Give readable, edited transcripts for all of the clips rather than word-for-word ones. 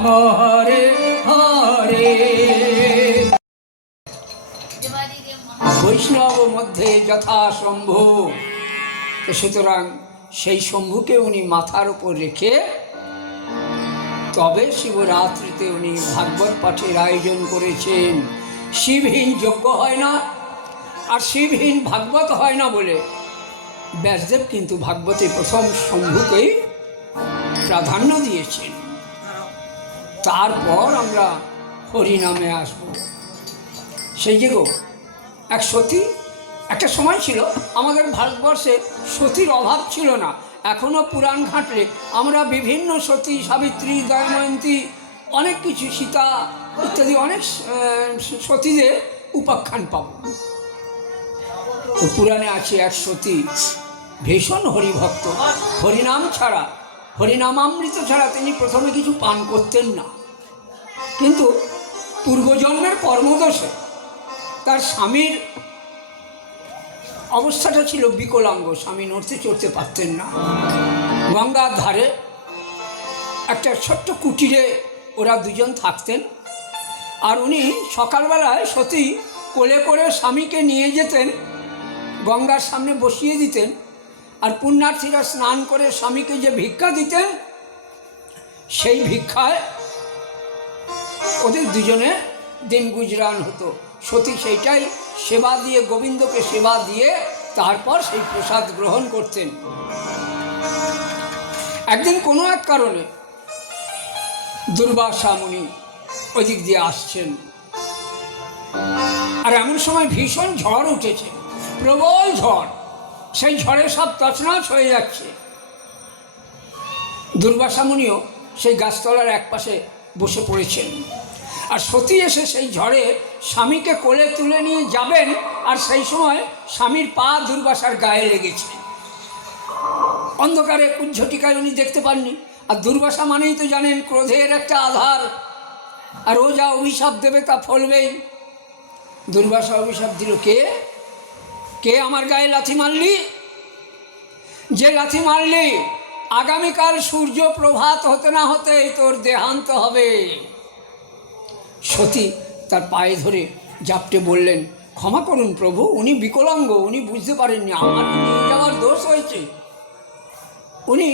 রাম হরে হরে। বৈষ্ণব মধ্যে যথাসম্ভু, সুতরাং সেই শম্ভুকে উনি মাথার উপর রেখে তবে শিবরাত্রিতে উনি ভাগবত পাঠের আয়োজন করেছেন। শিবহীন যজ্ঞ হয় না, আর শিবহীন ভাগবত হয় না বলে ব্যাসদেব কিন্তু ভাগবতে প্রথম শম্ভুকেই প্রাধান্য দিয়েছেন। তারপর আমরা হরিনামে আসব। সেই যে গো এক সতী, একটা সময় ছিল আমাদের ভারতবর্ষে সতীর অভাব ছিল না। এখনও পুরাণ ঘাঁটলে আমরা বিভিন্ন সতী, সাবিত্রী, দময়ন্তী, অনেক কিছু, সীতা ইত্যাদি অনেক সতীদের উপাখ্যান পাব। তো পুরাণে আছে এক সতী ভীষণ হরিভক্ত, হরিনাম ছাড়া, হরিনামামৃত ছাড়া তিনি প্রথমে কিছু পান করতেন না। কিন্তু পূর্বজন্মের কর্মদোষে তার স্বামীর অবস্থাটা ছিল বিকলাঙ্গ, স্বামী নড়তে চড়তে পারতেন না। গঙ্গার ধারে একটা ছোট্ট কুটিরে ওরা দুজন থাকতেন। আর উনি সকালবেলায় সতী কোলে করে স্বামীকে নিয়ে যেতেন, গঙ্গার সামনে বসিয়ে দিতেন। আর পুণ্যার্থীরা স্নান করে স্বামীকে যে ভিক্ষা দিতেন, সেই ভিক্ষায় ওদের দুজনে দিন গুজরান হতো। সতী সেইটাই সেবা দিয়ে, গোবিন্দকে সেবা দিয়ে তারপর সেই প্রসাদ গ্রহণ করতেন। একদিন কোনো এক কারণে দুর্বাসা মুনি ওই দিক দিয়ে আসছেন, আর এমন সময় ভীষণ ঝড় উঠেছে, প্রবল ঝড়। সেই ঝড়ে সব তছনছ হয়ে যাচ্ছে। দুর্বাসা মুনিও সেই গাছতলার একপাশে বসে পড়েছেন। আর সতী এসে সেই ঝড়ে স্বামীকে কোলে তুলে নিয়ে যাবেন, আর সেই সময় স্বামীর পা দুর্বাসার গায়ে লেগেছে। অন্ধকারে কুজ্ঝটিকায় উনি দেখতে পাননি। আর দুর্বাসা মানেই তো জানেন ক্রোধের একটা আধার, আর ও যা অভিশাপ দেবে তা ফলবেই। দুর্বাসা অভিশাপ দিল, কে কে আমার গায়ে লাথি মারলি? যে লাথি মারলি, আগামীকাল সূর্য প্রভাত হতে না হতেই তোর দেহান্ত হবে। সতী তার পায়ে ধরে জাপটে বললেন, ক্ষমা করুন প্রভু, উনি বিকলাঙ্গ, উনি বুঝতে পারেননি, আমার নিয়ে যাওয়ার দোষ হয়েছে। উনি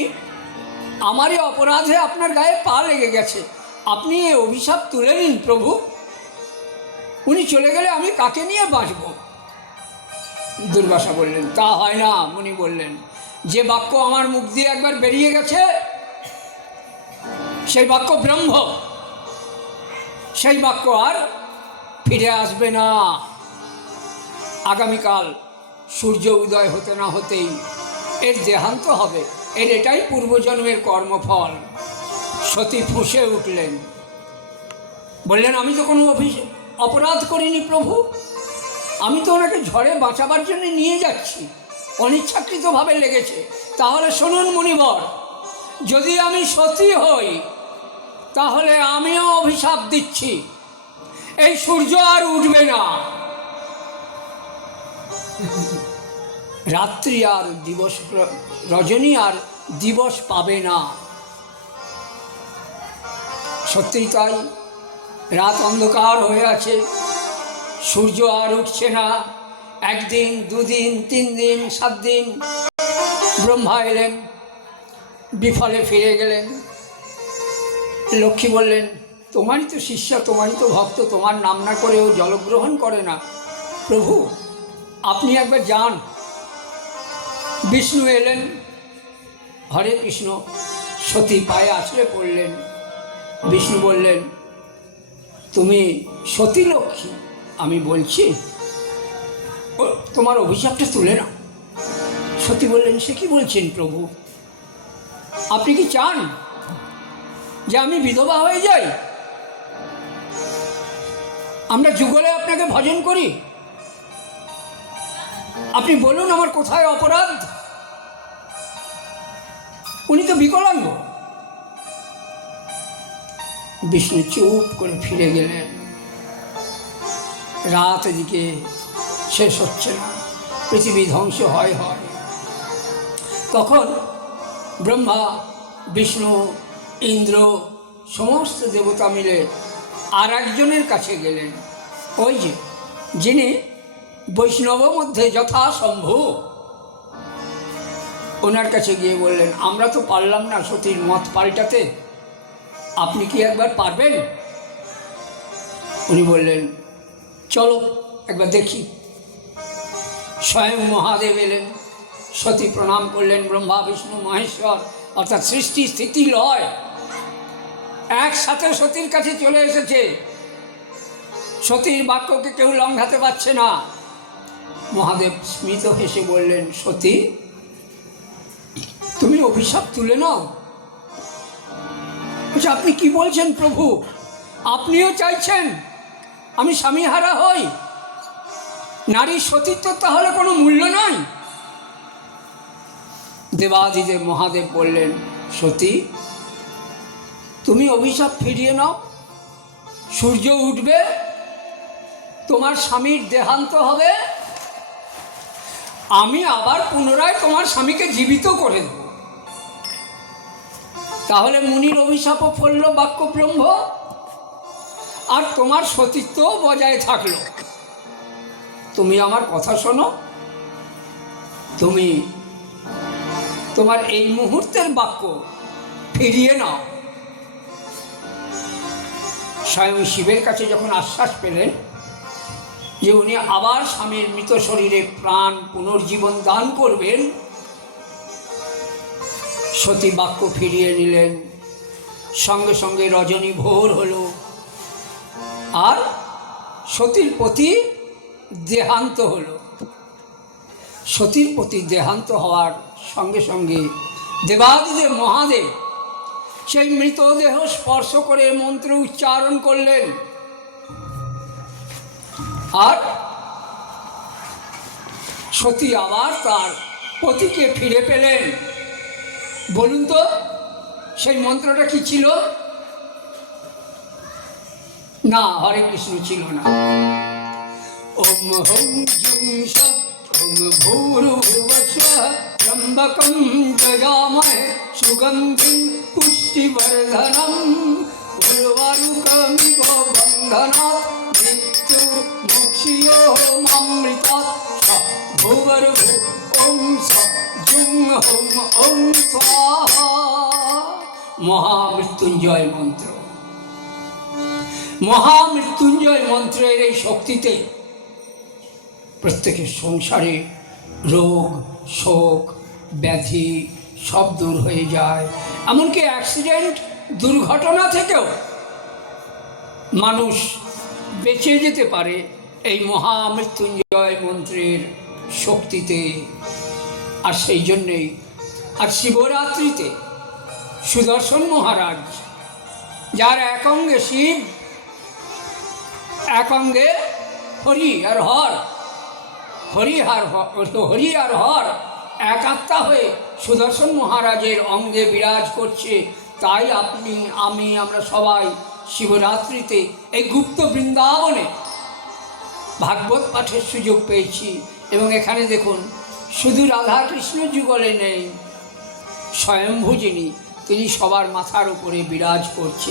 আমারই অপরাধে আপনার গায়ে পা লেগে গেছে, আপনি এই অভিশাপ তুলে নিন প্রভু। উনি চলে গেলে আমি কাকে নিয়ে বাঁচব? দুর্বাসা বললেন, তা হয় না। মুনি বললেন, যে বাক্য আমার মুখ দিয়ে একবার বেরিয়ে গেছে সেই বাক্য ব্রহ্ম, সেই বাক্য আর ফিরে আসবে না। আগামীকাল সূর্য উদয় হতে না হতেই এর দেহান্ত হবে, এর এটাই পূর্বজন্মের কর্মফল। সতী ফুঁসে উঠলেন, বললেন, আমি তো কোনো অপরাধ করিনি প্রভু, আমি তো ওনাকে ঝড়ে বাঁচাবার জন্য নিয়ে যাচ্ছি, অনিচ্ছাকৃতভাবে লেগেছে। তাহলে শুনুন মুনিবর, যদি আমি সতী হই তাহলে আমিও অভিশাপ দিচ্ছি, এই সূর্য আর উঠবে না, রাত্রি আর দিবস, রজনী আর দিবস পাবে না। সত্যিই তাই, রাত অন্ধকার হয়ে আছে, সূর্য আর উঠছে না। একদিন, দুদিন, 3 দিন, 7 দিন, ব্রহ্মা এলেন, বিফলে ফিরে গেলেন। লক্ষ্মী বললেন, তোমারই তো শিষ্য, তোমারই তো ভক্ত, তোমার নাম না করে ও জলগ্রহণ করে না, প্রভু আপনি একবার যান। বিষ্ণু এলেন, হরে কৃষ্ণ। সতী পায়ে আছড়ে পড়লেন। বিষ্ণু বললেন, তুমি সতী লক্ষ্মী, আমি বলছি তোমার অভিশাপটা তুলে নাও। সতী বললেন, সে কি বলছেন প্রভু, আপনি কি চান যে আমি বিধবা হয়ে যাই? আমরা যুগলে আপনাকে ভজন করি, আপনি বলুন আমার কোথায় অপরাধ? উনি তো বিকলাঙ্গ। বিষ্ণু চুপ করে ফিরে গেলেন। রাত এদিকে শেষ হচ্ছে না, পৃথিবী ধ্বংস হয়। তখন ব্রহ্মা, বিষ্ণু, ইন্দ্র সমস্ত দেবতা মিলে আর একজনের কাছে গেলেন, ওই যে যিনি বৈষ্ণব মধ্যে যথাসম্ভব, ওনার কাছে গিয়ে বললেন, আমরা তো পারলাম না সতীর মত পাল্টাতে, আপনি কি একবার পারবেন? উনি বললেন, চলো একবার দেখি। স্বয়ং মহাদেব এলেন, সতী প্রণাম করলেন। ব্রহ্মা বিষ্ণু মহেশ্বর অর্থাৎ সৃষ্টি স্থিতি লয় একসাথে সতীর কাছে চলে এসেছে। সতীর বাক্যকে কেউ লঙ্ঘাতে পারছে না। মহাদেব স্মিত হেসে বললেন, সতী, তুমি অভিশাপ তুলে নাও। বলছে, আপনি কি বলছেন প্রভু? আপনিও চাইছেন আমি স্বামীহারা হই? নারীর সতীত্ব তাহলে কোনো মূল্য নয়? দেবাদিদেব মহাদেব বললেন, সতী, তুমি অভিশাপ ফিরিয়ে নাও। সূর্য উঠবে, তোমার স্বামীর দেহান্ত হবে, আমি আবার পুনরায় তোমার স্বামীকে জীবিত করে দেব। তাহলে মুনির অভিশাপও ফলল বাক্যব্রহ্ম, আর তোমার সতীত্বও বজায় থাকলো। তুমি আমার কথা শোনো, তুমি তোমার এই মুহূর্তের বাক্য ফিরিয়ে নাও। স্বয়ং শিবের কাছে যখন আশ্বাস পেলেন যে উনি আবার স্বামীর মৃত শরীরে প্রাণ পুনর্জীবন দান করবেন, সতী বাক্য ফিরিয়ে নিলেন। সঙ্গে সঙ্গে রজনী ভোর হলো, আর সতীর প্রতি দেহান্ত হলো। সতীর প্রতি দেহান্ত হওয়ার সঙ্গে সঙ্গে দেবাদিদেব মহাদেব সেই মৃতদেহ স্পর্শ করে মন্ত্র উচ্চারণ করলেন, আর সতী আবার তার পতিকে ফিরে পেলেন। বলুন তো সেই মন্ত্রটা কি ছিল? না, হরে কৃষ্ণ ছিল না। ওম হং জুং সৎ ওম ভূর্ভুবস্বঃ ত্র্যম্বকং যজামহে সুগন্ধিং পুষ্টিবর্ধনম উর্বারুকমিব বন্ধনাৎ মৃত্যুর্মোক্ষিয়োऽমৃতাৎ ভূর্ভুবঃ ওম সৎ জুং হোম ওম স্বাহা। মহামৃত্যুঞ্জয় মন্ত্র। মহামৃত্যুঞ্জয় মন্ত্রের এই শক্তিতে প্রত্যেকের সংসারে রোগ শোক ব্যাধি সব দূর হয়ে যায়। এমনকি অ্যাক্সিডেন্ট দুর্ঘটনা থেকেও মানুষ বেঁচে যেতে পারে এই মহামৃত্যুঞ্জয় মন্ত্রের শক্তিতে। আর সেই জন্যেই আর শিবরাত্রিতে সুদর্শন মহারাজ, যার এক অঙ্গে শিব এক অঙ্গে হরি আর হর, হরি আর হর এক আত্মা হয়ে সুদর্শন মহারাজের অঙ্গে বিরাজ করছে। তাই আপনি আমরা সবাই শিবরাত্রিতে এই গুপ্ত বৃন্দাবনে ভাগবত পাঠের সুযোগ পেয়েছি। এবং এখানে দেখুন, শুধু রাধাকৃষ্ণ যুগলে নেই, স্বয়ম্ভু যিনি, তিনি সবার মাথার উপরে বিরাজ করছে।